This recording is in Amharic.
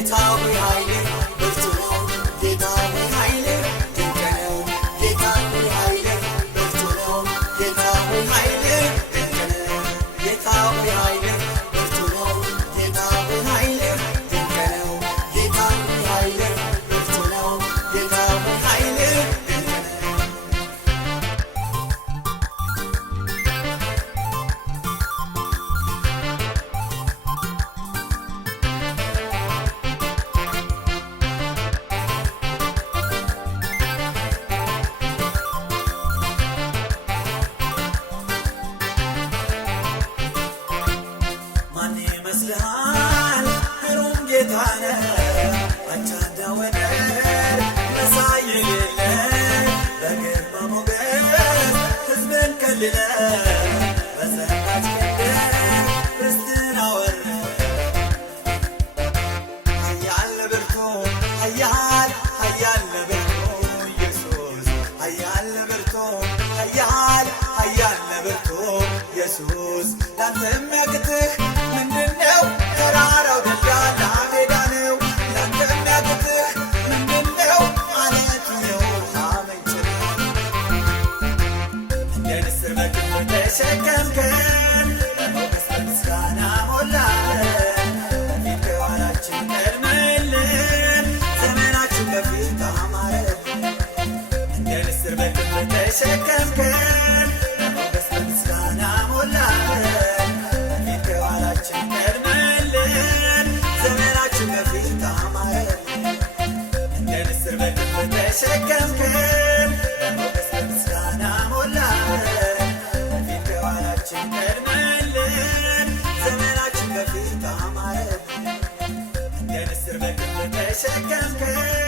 ጌታ ሆይ ኃይልህ ብርቱ ነው። ጌታ ሆይ ኃይልህ ድንቅ ነው። ጌታ ሆይ ኃይልህ ብርቱ ነው። ጌታ ሆይ ኃይልህ ድንቅ ነው። ጌታ ሆይ ኃይልህ ብርቱ ነው። ጌታ ሆይ ኃይልህ ድንቅ ነው። ጌታ ሆይ ኃይልህ ብርቱ ነው። ጌታ ሆይ ኃይልህ ድንቅ ነው። ማን ይመስልሃል? ግሩም ጌታ ነህ፣ አንተ ወደር መሳይ የሌለህ፣ በግርማ ሞገስ ሕዝብን ከልለህ፣ በጸናች ክንድህ ርስትን አወረስህ። ኃያል ብርቱ ኃያል ኃያል ብርቱ ኢየሱስ፣ ኃያል ብርቱ ኃያል ኃያል ብርቱ ኢየሱስ። ላንተ የሚያቅትህ ምንድነው? ተራራው ደልዳላ ሜዳ ነው። ላንተ የሚያቅትህ ምንድነው? አለቱ የውሃ ምንጭ ነው። እንደ ንስር በክንፍህ ተሸከምከን፣ በሞገስ በምስጋና ሞላኸን። በፊት ከኋላችን ቀድመህልን፣ ዘመናችን በፊት አማረብን። እንደ ንስር በክንፍህ ተሸከምከን፣ በሞገስ በምስጋና ሞላኸን። በፊት ከኋላችን ቀድመህልን፣ ዘመናችን በፊት አማረብን። እንደ ንስር በክንፍህ ተሸከምከን፣ በሞገስ በምስጋና ሞላኸን። በፊት ከኋላችን ቀድመህልን፣ ዘመናችን በፊት አማረብን። እንደ ንስር በክንፍህ ተሸከምከን